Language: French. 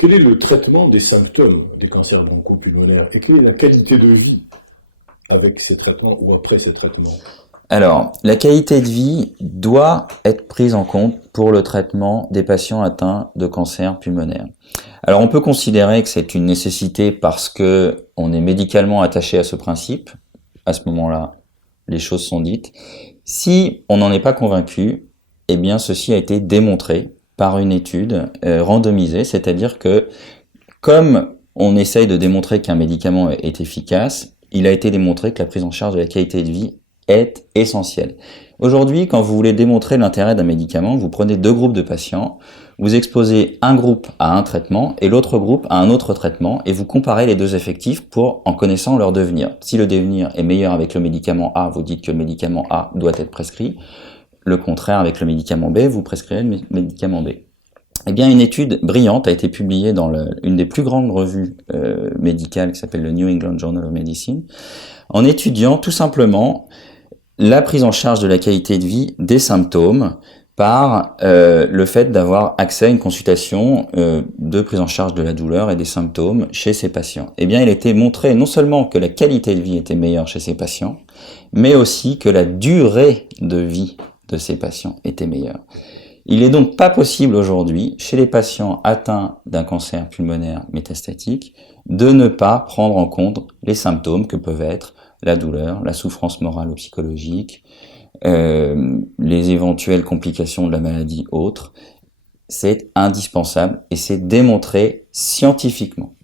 Quel est le traitement des symptômes des cancers bronchopulmonaires et quelle est la qualité de vie avec ces traitements ou après ces traitements? Alors, la qualité de vie doit être prise en compte pour le traitement des patients atteints de cancer pulmonaire. Alors, on peut considérer que c'est une nécessité parce que on est médicalement attaché à ce principe. À ce moment-là, les choses sont dites. Si on n'en est pas convaincu, eh bien, ceci a été démontré par une étude randomisée, c'est-à-dire que comme on essaye de démontrer qu'un médicament est efficace, il a été démontré que la prise en charge de la qualité de vie est essentielle. Aujourd'hui, quand vous voulez démontrer l'intérêt d'un médicament, vous prenez deux groupes de patients, vous exposez un groupe à un traitement et l'autre groupe à un autre traitement et vous comparez les deux effectifs en connaissant leur devenir. Si le devenir est meilleur avec le médicament A, vous dites que le médicament A doit être prescrit. Le contraire avec le médicament B, vous prescrivez le médicament B. Eh bien, une étude brillante a été publiée dans une des plus grandes revues médicales qui s'appelle le New England Journal of Medicine, en étudiant tout simplement la prise en charge de la qualité de vie des symptômes par le fait d'avoir accès à une consultation de prise en charge de la douleur et des symptômes chez ces patients. Eh bien, il a été montré non seulement que la qualité de vie était meilleure chez ces patients, mais aussi que la durée de vie de ces patients était meilleure. Il n'est donc pas possible aujourd'hui, chez les patients atteints d'un cancer pulmonaire métastatique, de ne pas prendre en compte les symptômes que peuvent être la douleur, la souffrance morale ou psychologique, les éventuelles complications de la maladie autres. C'est indispensable et c'est démontré scientifiquement.